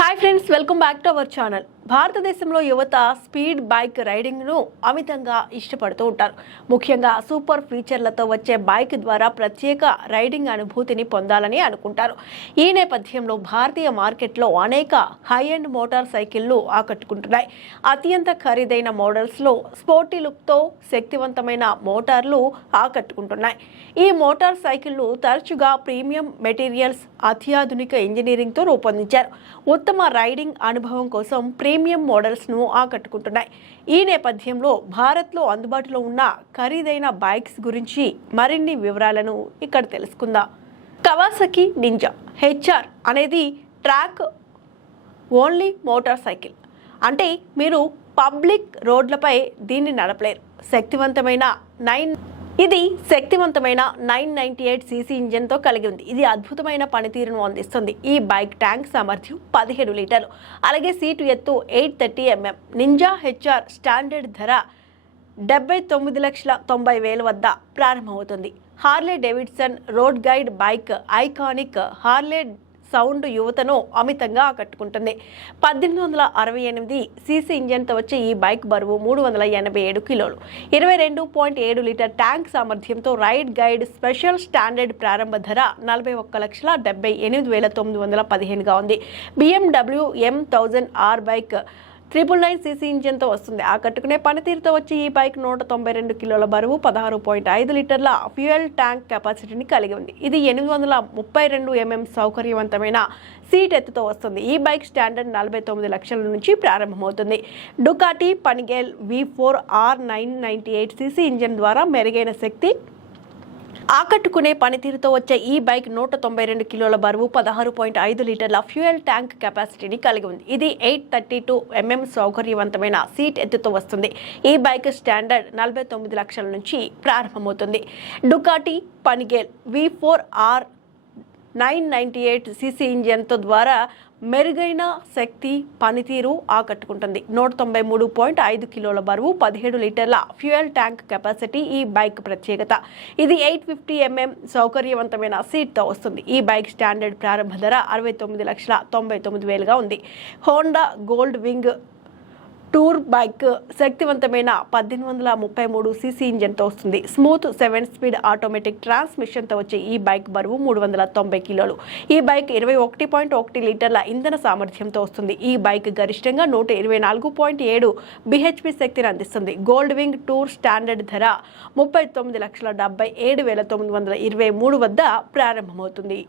Hi friends, welcome back to our channel. భారతదేశంలో యువత speed bike రైడింగ్ను అమితంగా ఇష్టపడుతూ ఉంటారు. ముఖ్యంగా సూపర్ ఫీచర్లతో వచ్చే బైక్ ద్వారా ప్రత్యేక రైడింగ్ అనుభూతిని పొందాలని అనుకుంటారు. ఈ నేపథ్యంలో భారతీయ మార్కెట్లో అనేక హై ఎండ్ మోటార్ సైకిళ్లు ఆకట్టుకుంటున్నాయి. అత్యంత ఖరీదైన మోడల్స్లో స్పోర్టీ లుక్తో శక్తివంతమైన మోటార్లు ఆకట్టుకుంటున్నాయి. ఈ మోటార్ సైకిళ్లు తరచుగా ప్రీమియం మెటీరియల్స్, అత్యాధునిక ఇంజనీరింగ్తో రూపొందించారు. ఉత్తమ రైడింగ్ అనుభవం కోసం ప్రీమియం మోడల్స్ను ఆకట్టుకుంటున్నాయి. ఈ నేపథ్యంలో భారత్లో అందుబాటులో ఉన్న ఖరీదైన బైక్స్ గురించి మరిన్ని వివరాలను ఇక్కడ తెలుసుకుందాం. కవాసకి నింజా HR అనేది ట్రాక్ ఓన్లీ మోటార్ సైకిల్. అంటే మీరు పబ్లిక్ రోడ్లపై దీన్ని నడపలేరు. ఇది శక్తివంతమైన 998 cc ఇంజన్తో కలిగి ఉంది. ఇది అద్భుతమైన పనితీరును అందిస్తుంది. ఈ బైక్ ట్యాంక్ సామర్థ్యం 17 లీటర్లు, అలాగే సీటు ఎత్తు 830 mm. నింజా HR స్టాండర్డ్ ధర 79,90,000 వద్ద ప్రారంభమవుతుంది. Harley Davidson road guide bike iconic Harley sound యువతను అమితంగా ఆకట్టుకుంటుంది. 1868 cc ఇంజన్తో వచ్చే ఈ బైక్ బరువు 387 కిలోలు, 22.7 లీటర్ ట్యాంక్ సామర్థ్యంతో రైడ్ గైడ్ స్పెషల్ స్టాండర్డ్ ప్రారంభ ధర 41,78,915గా ఉంది. BMW M1000R బైక్ 999 cc ఇంజన్తో వస్తుంది. ఆకట్టుకునే పనితీరుతో వచ్చి ఈ బైక్ 192 కిలోల బరువు, 16.5 లీటర్ల ఫ్యూయల్ ట్యాంక్ కెపాసిటీని కలిగి ఉంది. ఇది 832 mm సౌకర్యవంతమైన సీట్ ఎత్తుతో వస్తుంది. ఈ బైక్ స్టాండర్డ్ 49 లక్షల నుంచి ప్రారంభమవుతుంది. డుకాటి పనిగేల్ V4R 998 cc ఇంజన్ ద్వారా మెరుగైన శక్తి, ఆకట్టుకునే పనితీరుతో వచ్చే ఈ బైక్ 192 కిలోల బరువు, 16.5 లీటర్ల ఫ్యూయల్ ట్యాంక్ కెపాసిటీని కలిగి ఉంది. ఇది 832 mm సౌకర్యవంతమైన సీట్ ఎత్తుతో వస్తుంది. ఈ బైక్ స్టాండర్డ్ 49 లక్షల నుంచి ప్రారంభమవుతుంది. డుకాటి పనిగేల్ V4R 998 cc ఇంజన్తో ద్వారా మెరుగైన శక్తి, పనితీరు ఆకట్టుకుంటుంది. 193.5 కిలోల బరువు, 17 లీటర్ల ఫ్యూయల్ ట్యాంక్ కెపాసిటీ ఈ బైక్ ప్రత్యేకత. ఇది 850 mm సౌకర్యవంతమైన సీట్తో వస్తుంది. ఈ బైక్ స్టాండర్డ్ ప్రారంభ ధర 69,99,000గా ఉంది. Honda gold wing tour bike శక్తివంతమైన 1833 cc ఇంజన్తో వస్తుంది. స్మూత్ 7 స్పీడ్ ఆటోమేటిక్ ట్రాన్స్మిషన్తో వచ్చే ఈ బైక్ బరువు 390 కిలోలు. ఈ బైక్ 21.1 లీటర్ల ఇంధన సామర్థ్యంతో వస్తుంది. ఈ బైక్ గరిష్టంగా 124.7 bhp శక్తిని అందిస్తుంది. గోల్డ్ వింగ్ టూర్ స్టాండర్డ్ ధర 39,77,923 వద్ద ప్రారంభమవుతుంది.